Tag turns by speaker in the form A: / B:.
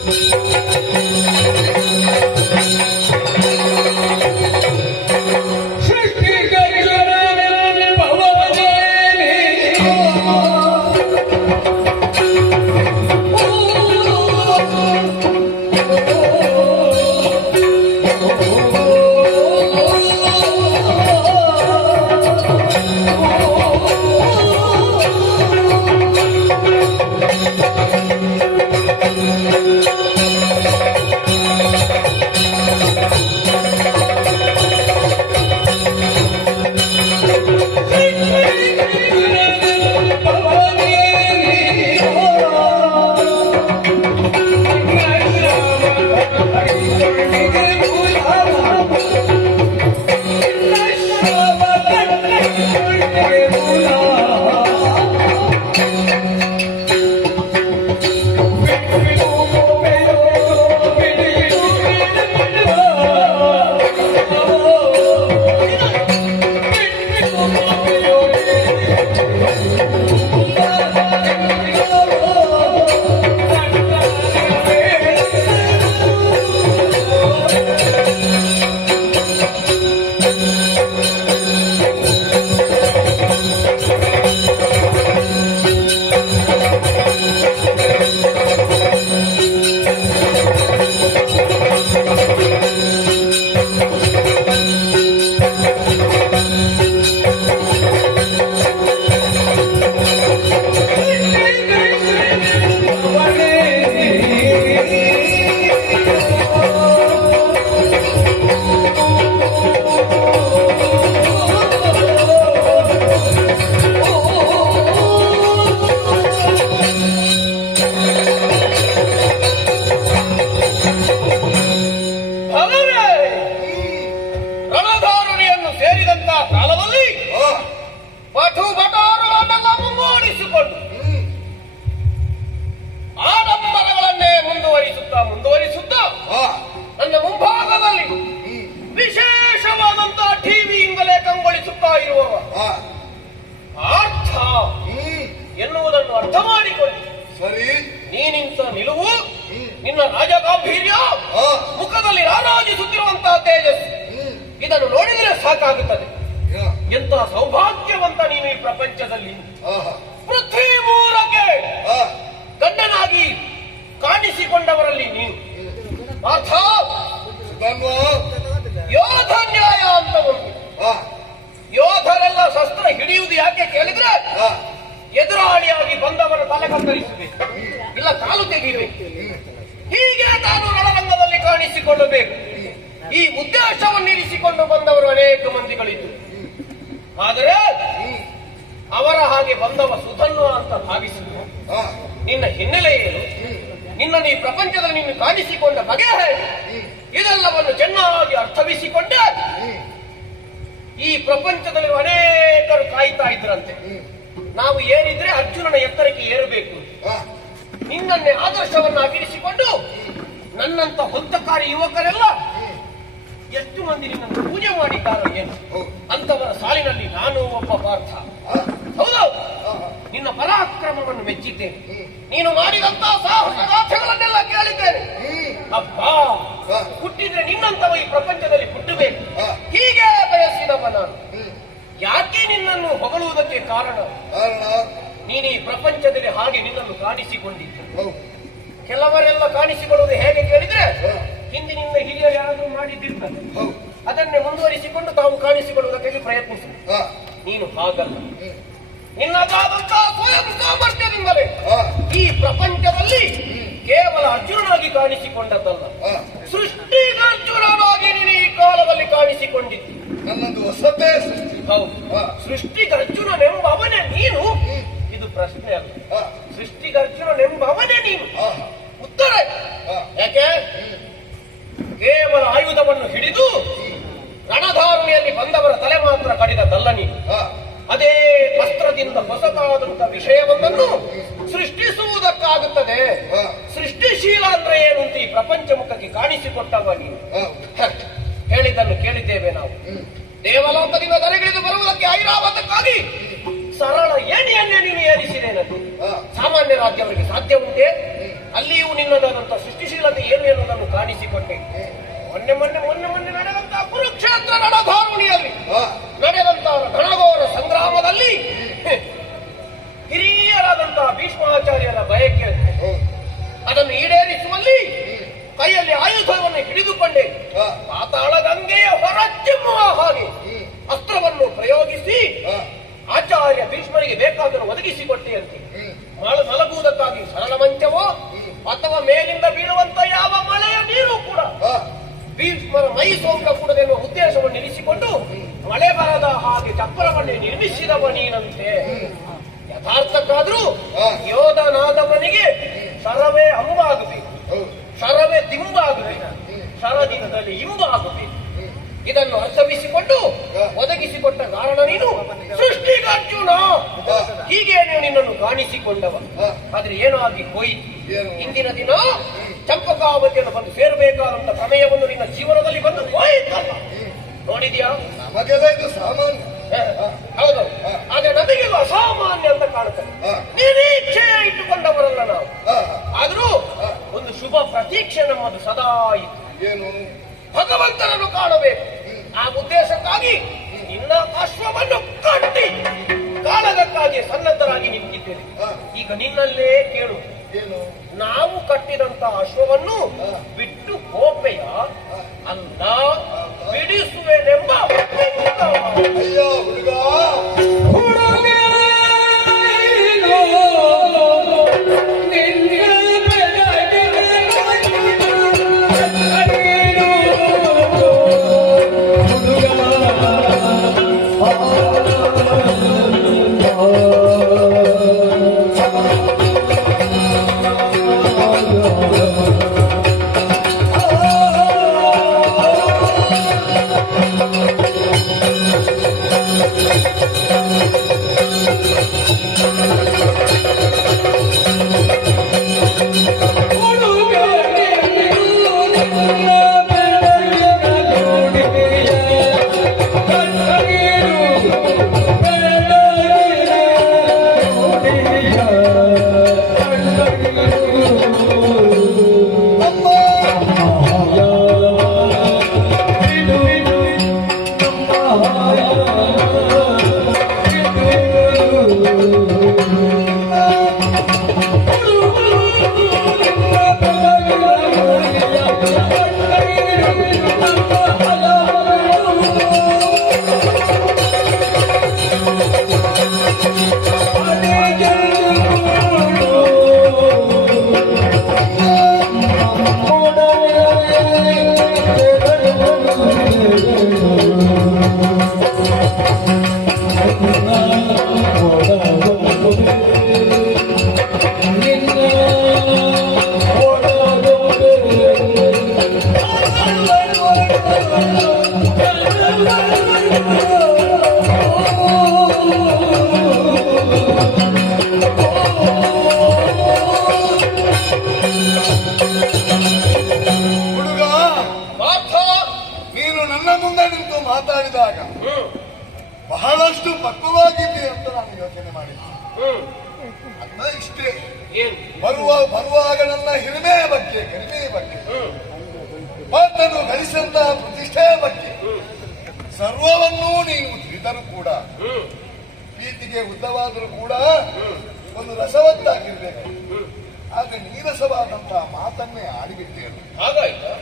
A: ಅವರೇ ನಿನ್ನ ರಾಜಗಾಂಭೀರ್ಯ ಮುಖದಲ್ಲಿ ರಾರಾಜಿಸುತ್ತಿರುವಂತಹ ತೇಜಸ್ಸು. ಇದನ್ನು ನೋಡಿದರೆ ಸಾಕಾಗುತ್ತದೆ. ಎಂತ ಸೌಭಾಗ್ಯವಂತ ನೀನು ಈ ಪ್ರಪಂಚದಲ್ಲಿ. ಪೃಥ್ವಿ ಮೂಲಕ್ಕೆ ಗಂಡನಾಗಿ ಕಾಣಿಸಿಕೊಂಡವರಲ್ಲಿ ನೀನು. ಅರ್ಥ ಯೋಧ ನ್ಯಾಯ ಅಂತ ಒಂದು. ಯೋಧರೆಲ್ಲ ಶಸ್ತ್ರ ಹಿಡಿಯುವುದು ಯಾಕೆ ಕೇಳಿದ್ರೆ? ಎದುರಾಳಿಯಾಗಿ ಬಂದವರ ತಲೆ ಕತ್ತರಿಸಬೇಕು. ಇಲ್ಲ ಕಾಲು ತೆಗೆಯಬೇಕು ಹೀಗೆ ತಾನು ರಣರಂಗದಲ್ಲಿ ಕಾಣಿಸಿಕೊಳ್ಳಬೇಕು. ಈ ಉದ್ದೇಶವನ್ನು ಇರಿಸಿಕೊಂಡು ಬಂದವರು ಅನೇಕ ಮಂದಿಗಳಿದ್ದು ಆದರೆ ಅವರ ಹಾಗೆ ಬಂದವ ಸುಧನ್ವ ಅಂತ ಭಾವಿಸಿದ್ರು. ನಿನ್ನ ಹಿನ್ನೆಲೆ ಏನು? ನಿನ್ನ ಈ ಪ್ರಪಂಚದಲ್ಲಿ ನೀನು ಕಾಣಿಸಿಕೊಂಡ ಬಗೆ ಇದೆಲ್ಲವನ್ನು ಚೆನ್ನಾಗಿ ಅರ್ಥವಿಸಿಕೊಂಡೆ. ಈ ಪ್ರಪಂಚದಲ್ಲಿ ಅನೇಕರು ಕಾಯ್ತಾ ಇದ್ರಂತೆ. ನಾವು ಏನಿದ್ರೆ ಅರ್ಜುನನ ಎತ್ತರಕ್ಕೆ ಏರಬೇಕು. ನಿನ್ನನ್ನೇ ಆದರ್ಶವನ್ನಾಗಿರಿಸಿಕೊಂಡು ನನ್ನಂತ ಹೊತ್ತಕಾರಿ ಯುವಕರೆಲ್ಲ ಎಷ್ಟು ಮಂದಿ ನಿನ್ನನ್ನು ಪೂಜೆ ಮಾಡಿದ್ದಾರೋ ಏನು? ಅಂತವರ ಸಾಲಿನಲ್ಲಿ ನಾನು ಒಬ್ಬ ಪಾರ್ಥ. ಹೌದು, ನಿನ್ನ ಪರಾಕ್ರಮವನ್ನು ಮೆಚ್ಚಿದ್ದೇನೆ. ನೀನು ಮಾಡಿದಂತಹ ಸಾಹಸ ಗಾಥೆಗಳನ್ನೆಲ್ಲ ಕೇಳಿದ್ದೇನೆ. ಅಪ್ಪ ಹುಟ್ಟಿದ್ರೆ ನಿನ್ನಂತವ ಈ ಪ್ರಪಂಚದಲ್ಲಿ ಹುಟ್ಟಬೇಕು. ಹೀಗೆ ಬಯಸಿದವ ನಾನು. ಯಾಕೆ ನಿನ್ನನ್ನು ಹೊಗಳುವುದಕ್ಕೆ ಕಾರಣ? ನೀನು ಈ ಪ್ರಪಂಚದಲ್ಲಿ ಹಾಗೆ ನಿನ್ನನ್ನು ಕಾಣಿಸಿಕೊಂಡಿದ್ದು. ಕೆಲವರೆಲ್ಲ ಕಾಣಿಸಿಕೊಳ್ಳುವುದು ಹೇಗೆ ಕೇಳಿದ್ರೆ ಹಿಂದಿನಿಂದ ಹಿರಿಯರು ಯಾರಾದ್ರೂ ಮಾಡಿದ್ದಿರ್ತಾರೆ. ಅದನ್ನೇ ಮುಂದುವರಿಸಿಕೊಂಡು ತಾವು ಕಾಣಿಸಿಕೊಳ್ಳುವುದಕ್ಕಾಗಿ ಪ್ರಯತ್ನಿಸ. ನೀನು ಹಾಗಲ್ಲ. ನಿನ್ನದಾದಂತಹ ಸಾಮರ್ಥ್ಯದಿಂದಲೇ ಈ ಪ್ರಪಂಚದಲ್ಲಿ ಕೇವಲ ಅರ್ಜುನನಾಗಿ ಕಾಣಿಸಿಕೊಂಡದ್ದಲ್ಲ. ಸೃಷ್ಟಿಗರ್ಜುನನಾಗಿ ನೀನು ಈ ಕಾಲದಲ್ಲಿ ಕಾಣಿಸಿಕೊಂಡಿದ್ದು.
B: ನನ್ನದು ಹೊಸತೇ
A: ಹೌದು. ಸೃಷ್ಟಿಗರ್ಜುನನೆಂಬವನೇ ನೀನು. ಇದು ಪ್ರಶ್ನೆ ಅಲ್ಲ ಸೃಷ್ಟಿಗರ್ಜುನನೆಂಬವನೇ ನೀನು. ಉತ್ತರ. ಯಾಕೆ? ಕೇವಲ ಆಯುಧವನ್ನು ಹಿಡಿದು ರಣಧಾರಣೆಯಲ್ಲಿ ಬಂದವರ ತಲೆ ಮಾತ್ರ ಕಡಿದದ್ದಲ್ಲ ನೀನು. ಅದೇ ವಸ್ತ್ರದಿಂದ ಹೊಸತಾದಂತ ವಿಷಯವೊಂದನ್ನು ಸೃಷ್ಟಿಸುವುದಕ್ಕಾಗುತ್ತದೆ. ಸೃಷ್ಟಿಶೀಲ ಅಂದ್ರೆ ಏನು ಅಂತ ಈ ಪ್ರಪಂಚ ಮುಖಕ್ಕೆ ಕಾಣಿಸಿಕೊಟ್ಟವ ನೀನು. ಹೇಳಿದ್ದನ್ನು ಕೇಳಿದ್ದೇವೆ ನಾವು. ದೇವಲೋಕದಿಂದ ತಲೆಗಿಳಿದು ಬರುವುದಕ್ಕೆ ಐರಾವತಕ್ಕಾಗಿ ಸರಳ ಏಣಿಯನ್ನೇ ನೀನು ಏರಿಸಿದೆ ನನಗೆ ಸಾಮಾನ್ಯ ರಾಜ್ಯವರಿಗೆ ಸಾಧ್ಯ ಉಂಟೆ? ಅಲ್ಲಿಯೂ ನಿನ್ನದಾದಂತಹ ಸೃಷ್ಟಿಶೀಲತೆ ಏನು ಎನ್ನುವುದನ್ನು ಕಾಣಿಸಿಕೊಂಡೆ. ಮೊನ್ನೆ ಮೊನ್ನೆ ಮೊನ್ನೆ ಮೊನ್ನೆ ನಡೆದಂತಹ ಕುರುಕ್ಷೇತ್ರ ರಣಧಾರುಣಿಯಲ್ಲಿ ನಡೆದಂತಹ ಘನಘೋರ ಸಂಗ್ರಾಮದಲ್ಲಿ ಹಿರಿಯರಾದಂತಹ ಭೀಷ್ಮಾಚಾರ್ಯರ ಬಯಕೆ ಅದನ್ನು ಈಡೇರಿಸುವಲ್ಲಿ ಕೈಯಲ್ಲಿ ಆಯುಧವನ್ನು ಹಿಡಿದುಕೊಂಡೆ. ಪಾತಾಳ ಗಂಗೆಯ ಹೊರಚಿಮ್ಮುವ ಹಾಗೆ ಅಸ್ತ್ರವನ್ನು ಪ್ರಯೋಗಿಸಿ
B: ಹಾ,
A: ಬೇಕಾದರೂ ಒದಗಿಸಿ ಅಂತ.
B: ಹ್ಮ್,
A: ಮಳ- ಮಲಗುವುದಕ್ಕಾಗಿ ಸರಳ ಮಂಚವೋ ಅಥವಾ ಮೇಲಿಂದ ಬೀಳುವಂತ ಯಾವ ಮಳೆಯ ನೀರು ಕೂಡ. ಭೀಷ್ಮರ ಮೈ ಸೋಂಕ ಕೂಡದೆನ್ನುವ ಉದ್ದೇಶವನ್ನು ಇರಿಸಿಕೊಂಡು ಮಳೆ ಬರದ ಹಾಗೆ ಚಪ್ಪರವನ್ನೇ ನಿರ್ಮಿಸಿದವ ನೀನಂತೆ. ಯಥಾರ್ಥಕ್ಕಾದ್ರೂ. ಯೋಧನಾದವನಿಗೆ ಶರವೇ ಅಂಬಾಗಬೇಕು. ಶರವೇ ದಿಂಬಾಗಬೇಕು ಶರದಿಂದಲೇ ಇಂಬಾಗಬೇಕು ಇದನ್ನು ಅರ್ಥವಿಸಿಕೊಂಡು. ಒದಗಿಸಿಕೊಟ್ಟ ಕಾರಣ ನೀನು ಸೃಷ್ಟಿಗಾರ್ಜುನ. ಹೀಗೆ ನಿನ್ನನ್ನು ಕಾಣಿಸಿಕೊಂಡವ. ಆದ್ರೆ ಏನೋ ಆಗಿ
B: ಹೋಯಿ?
A: ಇಂದಿನ ದಿನ ಚಂಪಕಾವತಿಯನ್ನು ಬಂದು ಸೇರಬೇಕಾದಂತ ಸಮಯವನ್ನು ನಿನ್ನ ಜೀವನದಲ್ಲಿ ಬಂದು ಹೋಯಿತಲ್ಲ. ನೋಡಿದ್ಯಾ?
B: ನಮಗೆಲ್ಲ ಇದು ಸಾಮಾನ್ಯ.
A: ಹೌದು. ಆದ್ರೆ ನಮಗೆಲ್ಲ ಅಸಾಮಾನ್ಯ ಅಂತ ಕಾಣುತ್ತದೆ
B: ಹಾ.
A: ನಿರೀಕ್ಷೆ ಇಟ್ಟುಕೊಂಡವರಲ್ಲ ನಾವು. ಆದ್ರೂ ಒಂದು ಶುಭ ಪ್ರತೀಕ್ಷೆ ನಮ್ಮದು ಸದಾ ಇತ್ತು.
B: ಏನು?
A: ಭಗವಂತನನ್ನು ಕಾಣಬೇಕು. ಆ ಉದ್ದೇಶಕ್ಕಾಗಿ ನಿನ್ನ ಅಶ್ವವನ್ನು ಕಟ್ಟಿ ಕಾಳಗಕ್ಕಾಗಿ ಸನ್ನದ್ಧರಾಗಿ
B: ನಿಂತಿದ್ದೇನೆ.
A: ಈಗ ನಿನ್ನಲ್ಲೇ ಕೇಳು.
B: ಏನು?
A: ನಾವು ಕಟ್ಟಿದಂತ ಅಶ್ವವನ್ನು
B: ಬರುವ ಬರುವಾಗ ನನ್ನ ಹಿರಿಮೆಯ ಬಗ್ಗೆ ಗರಿಮೆಯ ಬಗ್ಗೆ, ಮಾತನ್ನು ಗಳಿಸಿದಂತಹ ಪ್ರತಿಷ್ಠೆಯ ಬಗ್ಗೆ, ಸರ್ವವನ್ನೂ ನೀವು ತಿಳಿದರೂ ಕೂಡ, ಪ್ರೀತಿಗೆ ಉದ್ದವಾದರೂ ಕೂಡ ಒಂದು ರಸವತ್ತಾಗಿರ್ಬೇಕು. ಆಗ ನೀರಸವಾದಂತಹ ಮಾತನ್ನೇ ಆಡಿಬಿಟ್ಟೆ
A: ಹಾಗಾಯ್ತು?